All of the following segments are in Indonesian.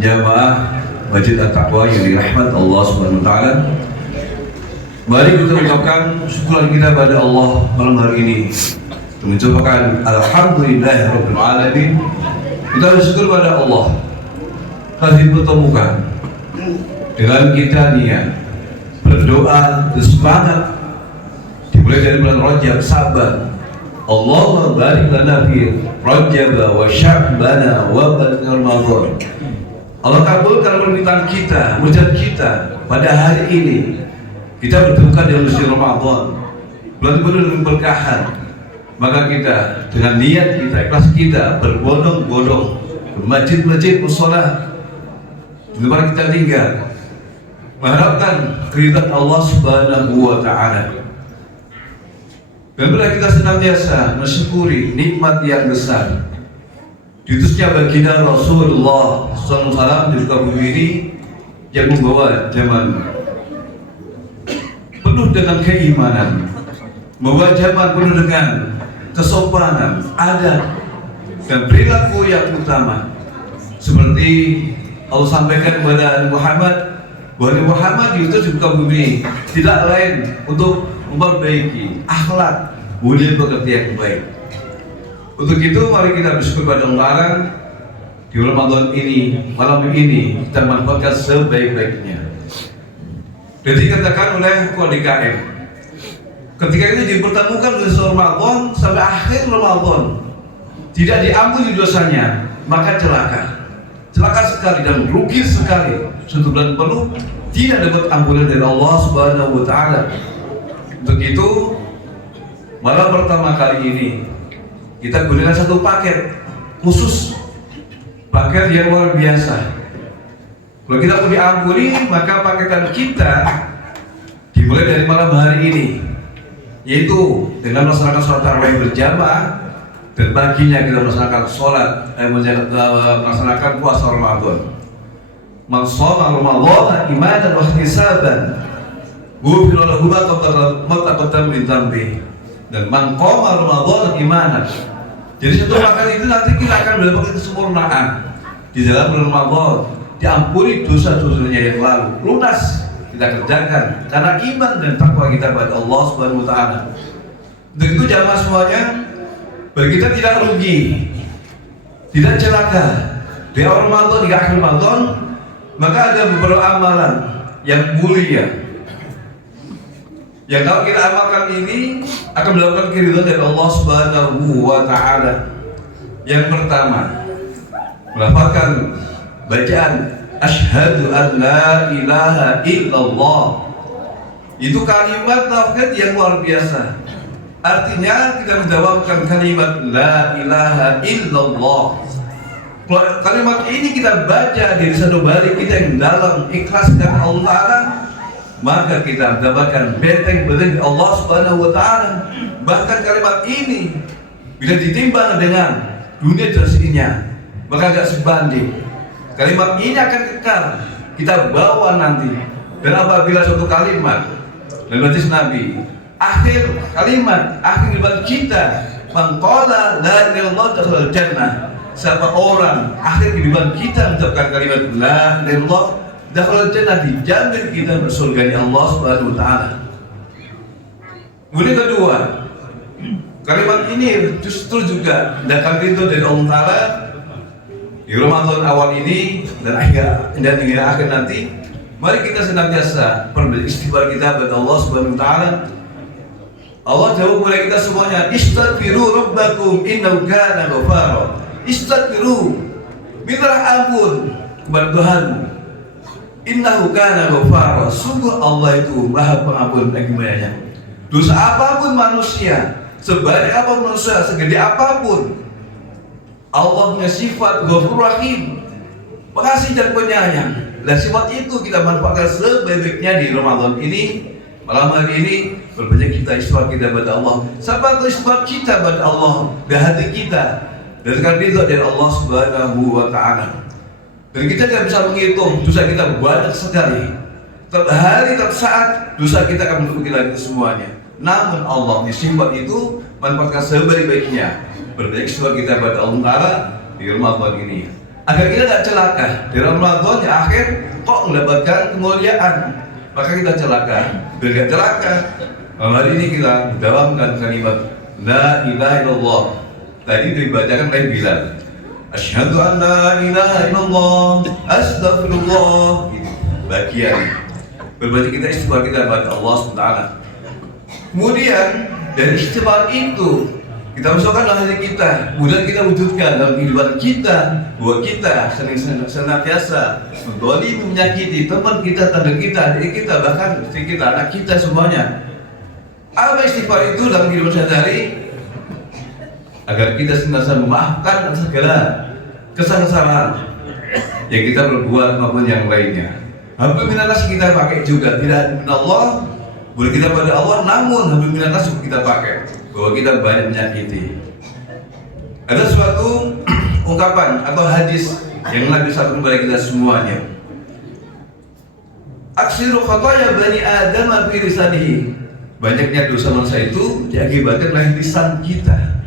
Jamaah Masjid At-Taqwa yang dirahmat Allah Subhanahu wa taala. Mari kita ucapkan syukur kita pada Allah malam hari ini. Mengucapkan alhamdulillahirabbil alamin. Kita bersyukur pada Allah telah dipertemukan dengan kita niat berdoa bersemangat dimulai dari bulan Rajab Saban. Allahumma barik lana fi Rajab wa Sya'ban wa barik Ramadan. Allah kabulkan permintaan kita, ujian kita pada hari ini. Kita bertemukan dengan bulan Ramadan, bulan penuh dengan berkahan. Maka kita dengan niat kita, ikhlas kita berbondong-bondong ke masjid-masjid, mushola di tempat kita tinggal, mengharapkan keridhaan Allah Subhanahu wa taala. Dan bila kita senantiasa mensyukuri nikmat yang besar diutusnya baginda Rasulullah SAW di muka bumi ini yang membawa zaman penuh dengan keimanan, membawa zaman penuh dengan kesopanan, adat dan perilaku yang utama. Seperti Allah sampaikan kepada Muhammad bahwa Muhammad diutus di muka bumi tidak lain untuk memperbaiki akhlak budi pekerti yang baik. Untuk itu mari kita bersyukur pada Allah di Ramadan ini, malam ini kita manfaatkan sebaik-baiknya. Dan dikatakan oleh KDKM, ketika ini dipertemukan dengan Ramadan sampai akhir Ramadan tidak diampuni dosanya, maka celaka sekali dan rugi sekali. Satu bulan penuh tidak dapat ampunan dari Allah Subhanahu wa taala. Untuk itu malam pertama kali ini kita gunakan satu paket khusus, paket yang luar biasa. Kalau kita mau diampuni, maka paketan kita dimulai dari malam hari ini, yaitu dengan melaksanakan sholat tarawih berjamaah dan paginya kita melaksanakan melaksanakan puasa Ramadan. Man shoma Ramadan imanan wa ihtisaban ghufira lahu ma taqaddama min dhanbihi. Dan man qama Ramadan imanan. Jadi satu paket itu nanti kita akan mendapatkan kesempurnaan di dalam bulan Ramadan, diampuni dosa-dosanya yang lalu, lunas kita kerjakan karena iman dan takwa kita pada Allah Subhanahu wa taala. Untuk itu jamaah semuanya, bagi kita tidak rugi, tidak celaka di awal Ramadan hingga akhir Ramadan, maka ada beberapa amalan yang mulia yang kalau kita amalkan ini akan mendapatkan keridhaan dari Allah Subhanahu wa taala. Yang pertama, melafalkan bacaan asyhadu an la ilaha illallah. Itu kalimat tauhid yang luar biasa. Artinya kita mendawamkan kalimat la ilaha illallah. Kalimat ini kita baca dari satu balik kita yang dalam ikhlas karena Allah Ta'ala, maka kita mendapatkan benteng-benteng Allah Subhanahu wa taala. Bahkan kalimat ini bila ditimbang dengan dunia dan isinya, maka agak sebanding. Kalimat ini akan kekal kita bawa nanti. Dan apabila suatu kalimat dalam hadis Nabi, akhir kalimat kita, man qala la ilaha illallah dakhala jannah. Siapa orang akhir kehidupan kita mengucapkan kalimat la ilaha illallah dakhala jannah, dijamin kita bersurganya Allah Subhanahu wa taala. Kemudian kedua, kalimat ini justru juga datang itu dari Allah Taala di Ramadan awal ini dan hingga akhir nanti. Mari kita senantiasa beristighfar kita kepada Allah Subhanahu wa taala. Allah jawab kepada kita semuanya, istaghfiru rabbakum innahu kana ghafara. Istaghfiru, mintalah ampun kepada Tuhanmu. Innahu kana ghafara. Sungguh Allah itu Maha Pengampun lagi banyak. Dosa apapun manusia, sebanyak apapun manusia, segede apapun, Allah punya sifat Ghafur Rahim, pengasih dan penyayang. Dan sifat itu kita manfaatkan sebaik-baiknya di Ramadan ini. Malam hari ini berbanyak kita istighfar kita kepada Allah. Sahabat istighfar kita kepada Allah di hati kita, dan ridha dari Allah Subhanahu wa taala. Dan kita tidak bisa menghitung dosa kita banyak sekali. Tiap hari, tiap saat dosa kita akan menutupi kita semuanya. Namun Allah di sifat itu manfaatkan sebaik-baiknya. Berbaik istighfar kita pada Allah Ta'ala di Ramadan ini. agar kita tidak celaka di Ramadan di akhir kok mendapatkan kemuliaan, maka kita celaka. Biar tidak celaka, malam hari ini kita mendawamkan kalimat La ilaha illallah. Tadi dibacakan oleh Bilal, Asyhadu an la ilaha illallah, Astaghfirullah. Bagian berarti kita istighfar kita kepada Allah SWT. Kemudian dari istighfar itu kita masukkan dalam hati kita, kemudian kita wujudkan dalam kehidupan kita bahwa kita senantiasa mendolimi, menyakiti teman kita, tetangga kita, adik kita, bahkan istri kita, anak kita, semuanya. Apa istighfar itu dalam kehidupan sehari-hari? Agar kita senantiasa memaafkan segala kesalahan yang kita berbuat maupun yang lainnya. Hampir minanas kita pakai juga, tidak Allah, boleh kita pada Allah, namun hampir minanas kita pakai bahwa kita banyak menyakiti. Ada suatu ungkapan atau hadis yang Nabi sampaikan kepada kita semuanya. Aksiru khataya bani Adam fi lisanihi. Banyaknya dosa manusia itu diakibatkan oleh lisan kita,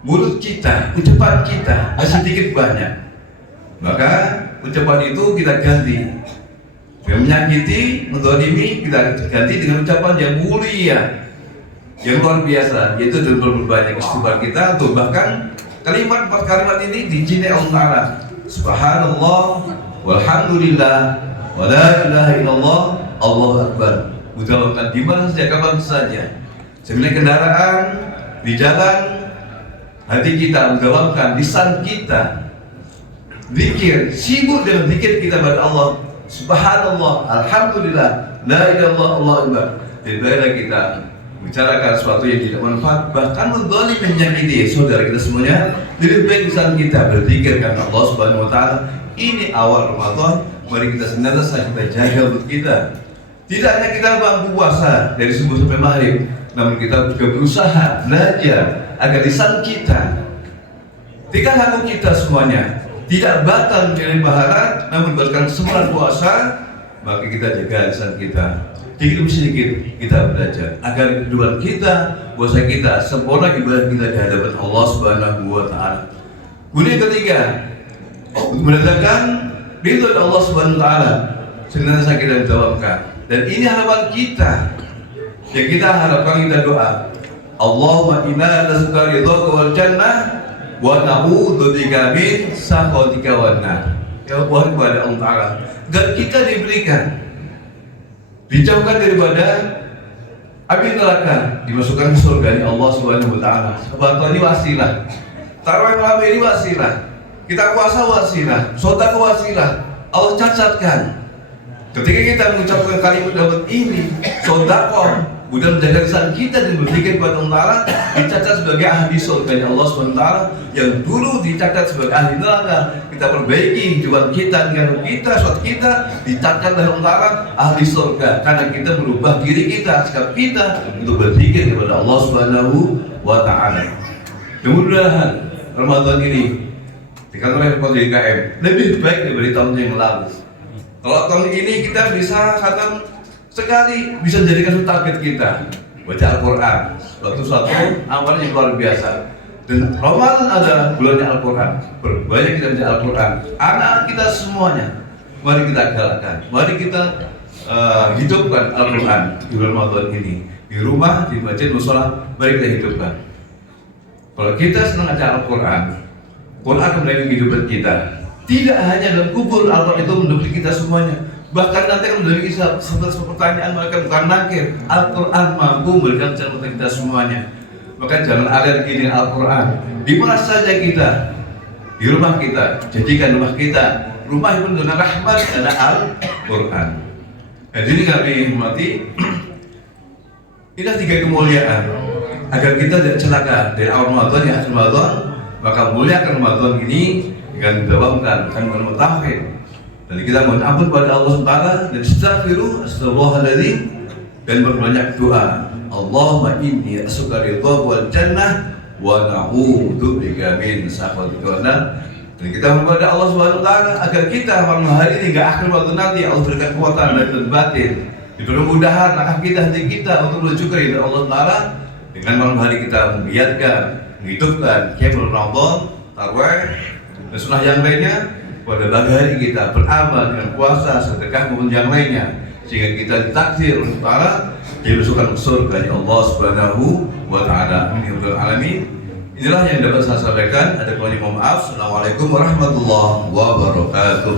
mulut kita, ucapan kita, sedikit banyak. Maka ucapan itu kita ganti. Yang menyakiti, mendolimi, kita ganti dengan ucapan yang mulia, yang luar biasa, yaitu dengan berbanyak istighfar kita, atau bahkan kalimat ini dicintai Allah Ta'ala. Subhanallah, walhamdulillah, wa la ilaha illallah, Allahu Akbar. Ucapkan di mana saja, kapan saja. Sebenarnya kendaraan, di jalan, hati kita mendawamkan, lisan kita zikir, sibuk dengan zikir kita kepada Allah. Subhanallah, alhamdulillah, la ilaha illallah, Allahu Akbar. Daripada kita bicarakan sesuatu yang tidak manfaat, bahkan mendzalimi, menyakiti saudara kita semuanya, lebih baik lisan kita berzikir karena Allah Subhanahu wa Ta'ala. Ini awal Ramadan, mari kita senantiasa kita jaga mulut kita. Tidak hanya kita mampu puasa dari subuh sampai maghrib, namun kita juga berusaha belajar agar lisan kita, tingkah laku kita semuanya tidak batal menjadi pahala, namun bahkan sempurna puasa, maka kita jaga lisan kita. Sedikit demi sedikit kita belajar agar kehidupan kita, puasa kita sempurna, ibadah kita di hadapan Allah Subhanahu wa Ta'ala. Kemudian ketiga, mendatangkan ridho Allah Subhanahu wa Ta'ala senantiasa kita dawamkan. Dan ini harapan kita yang kita harapkan, kita doa, Allahumma inna nas'aluka ridhaka wal jannah wa na'udzu bika min sakhatika wan nar. Ya Allah, kepada Allah Ta'ala, agar kita diberikan, dijauhkan daripada api neraka, dimasukkan ke surga di Allah Subhanahu wa Ta'ala. Bantuan ini wasilah, tarawih malam ini wasilah, kita puasa wasilah, sedekah wasilah. Allah catatkan ketika kita mengucapkan kalimat dapat ini, sedekah, kemudian menjaga lisan kita dan berpikir kepada Allah Ta'ala, dicatat sebagai ahli surga dari Allah SWT. Yang dulu dicatat sebagai ahli neraka, kita perbaiki kehidupan kita dengan kita, suatu kita dicatat oleh Allah Ta'ala ahli surga, karena kita merubah diri kita, sikap kita untuk berpikir kepada Allah SWT. Mudah-mudahan Ramadan ini dikatakan oleh DKM lebih baik daripada tahun yang lalu. Kalau tahun ini kita bisa khatam sekali, bisa jadikan target kita baca Al-Quran, suatu amalan yang luar biasa. Dan Ramadan adalah bulannya Al-Quran, berbanyak kita baca Al-Quran. Anak kita semuanya, mari kita galakkan, mari kita hidupkan Al-Quran di bulan Ramadan ini. Di rumah, di masjid, musola, mari kita hidupkan. Kalau kita senang baca Al-Quran, Quran akan menjadi kehidupan kita. Tidak hanya dalam kubur, Al-Quran itu mendidik kita semuanya. Bahkan nanti akan menjadi sebuah pertanyaan, mereka bukan nakir. Al-Quran mampu memberikan catatan kita semuanya. Maka jangan alergi dengan Al-Quran. Di mana saja kita, di rumah kita, jadikan rumah kita rumah yang penuh dengan rahmat dan Al-Quran. Jadi kami hormati, inilah 3 kemuliaan agar kita tidak celaka dari awal Ramadan ya akhir Ramadan. Maka muliakan Ramadan ini dengan mendawamkan kalimat tauhid. Dan kita mohon ampun kepada Allah SWT dan astaghfirullahaladzim, dan berbanyak doa. Allahumma inni as'aluka ridhaka wal jannah wa na'udzu bika min sakhatika wan nar. Dan kita mohon kepada Allah SWT agar kita malam hari ini hingga akhir waktu nanti Allah berikan kekuatan dan batin, diberi kemudahan langkah kita, hati kita untuk menuju ke ridha Allah Ta'ala. Dengan malam hari kita membiarkan, menghidupkan qiyamul Ramadan, tarawih, Dan sunnah yang lainnya pada pagi hari kita beramal dengan puasa, sedekah maupun yang lainnya, sehingga kita ditakdir oleh Ta'ala dimasukkan ke surga Allah Subhanahu wa Ta'ala. Amin. Inilah yang dapat saya sampaikan. Ada kurangnya mohon maaf. Assalamualaikum warahmatullahi wabarakatuh.